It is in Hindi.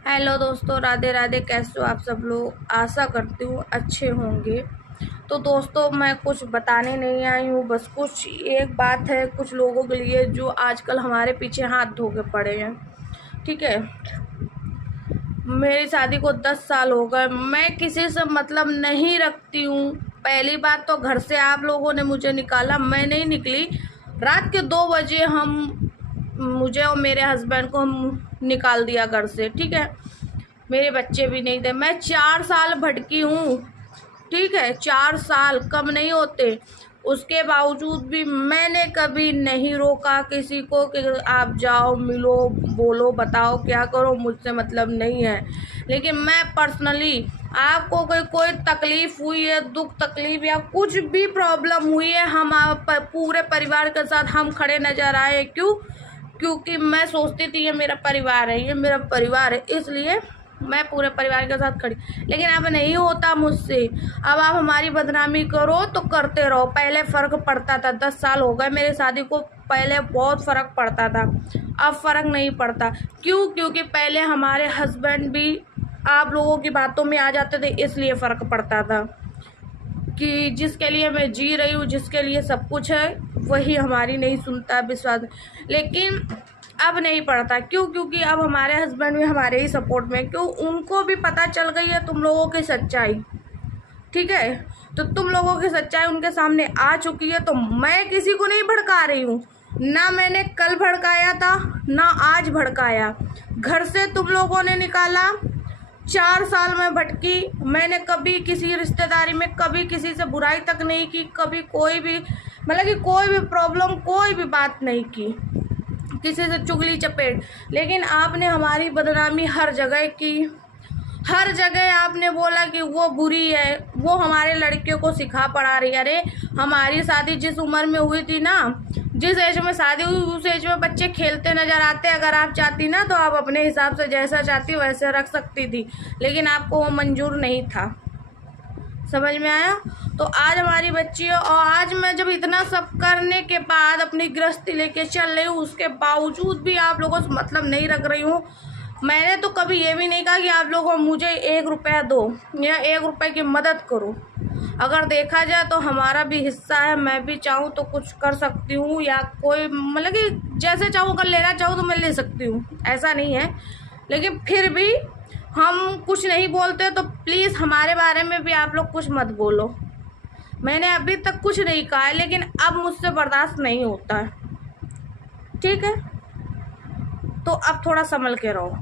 हेलो दोस्तों, राधे राधे। कैसे हो आप सब लोग? आशा करती हूँ अच्छे होंगे। तो दोस्तों, मैं कुछ बताने नहीं आई हूँ, बस कुछ एक बात है कुछ लोगों के लिए जो आजकल हमारे पीछे हाथ धो के पड़े हैं। ठीक है, मेरी शादी को 10 साल हो गए। मैं किसी से मतलब नहीं रखती हूँ। पहली बात तो घर से आप लोगों ने मुझे निकाला, मैं नहीं निकली। रात के 2 बजे मुझे और मेरे हस्बैंड को निकाल दिया घर से। ठीक है, मेरे बच्चे भी नहीं थे। मैं 4 साल भटकी हूँ। ठीक है, 4 साल कम नहीं होते। उसके बावजूद भी मैंने कभी नहीं रोका किसी को कि आप जाओ, मिलो, बोलो, बताओ क्या करो, मुझसे मतलब नहीं है। लेकिन मैं पर्सनली, आपको कोई तकलीफ हुई है, दुख तकलीफ या कुछ भी प्रॉब्लम हुई है, हम आप पूरे परिवार के साथ हम खड़े नजर आए। क्योंकि मैं सोचती थी ये मेरा परिवार है, ये मेरा परिवार है, इसलिए मैं पूरे परिवार के साथ खड़ी। लेकिन अब नहीं होता मुझसे। अब आप हमारी बदनामी करो तो करते रहो। पहले फ़र्क पड़ता था, 10 साल हो गए मेरी शादी को, पहले बहुत फ़र्क पड़ता था, अब फ़र्क नहीं पड़ता। क्योंकि पहले हमारे हस्बैंड भी आप लोगों की बातों में आ जाते थे, इसलिए फ़र्क पड़ता था कि जिसके लिए मैं जी रही हूँ, जिसके लिए सब कुछ है, वही हमारी नहीं सुनता, विश्वास। लेकिन अब नहीं पड़ता। क्योंकि अब हमारे हस्बैंड भी हमारे ही सपोर्ट में। उनको भी पता चल गई है तुम लोगों की सच्चाई। ठीक है, तो तुम लोगों की सच्चाई उनके सामने आ चुकी है। तो मैं किसी को नहीं भड़का रही हूँ, ना मैंने कल भड़काया था, ना आज भड़काया। घर से तुम लोगों ने निकाला, 4 साल में भटकी। मैंने कभी किसी रिश्तेदारी में कभी किसी से बुराई तक नहीं की, कभी कोई भी मतलब कि कोई भी प्रॉब्लम, कोई भी बात नहीं की, किसी से चुगली चपेट। लेकिन आपने हमारी बदनामी हर जगह की। हर जगह आपने बोला कि वो बुरी है, वो हमारे लड़कियों को सिखा पढ़ा रही है। अरे हमारी शादी जिस उम्र में हुई थी ना, जिस एज में शादी हुई, उस एज में बच्चे खेलते नजर आते। अगर आप चाहती ना तो आप अपने हिसाब से जैसा चाहती वैसे रख सकती थी, लेकिन आपको वो मंजूर नहीं था। समझ में आया? तो आज हमारी बच्ची है, और आज मैं जब इतना सब करने के बाद अपनी गृहस्थी लेके चल रही हूँ, उसके बावजूद भी आप लोगों से मतलब नहीं रख रही हूँ। मैंने तो कभी ये भी नहीं कहा कि आप लोगों मुझे 1 रुपया दो या 1 रुपये की मदद करो। अगर देखा जाए तो हमारा भी हिस्सा है, मैं भी चाहूँ तो कुछ कर सकती हूँ, या कोई मतलब कि जैसे चाहूँ, अगर लेना चाहूँ तो मैं ले सकती हूँ, ऐसा नहीं है। लेकिन फिर भी हम कुछ नहीं बोलते, तो प्लीज़ हमारे बारे में भी आप लोग कुछ मत बोलो। मैंने अभी तक कुछ नहीं कहा है, लेकिन अब मुझसे बर्दाश्त नहीं होता है। ठीक है, तो अब थोड़ा संभल के रहो।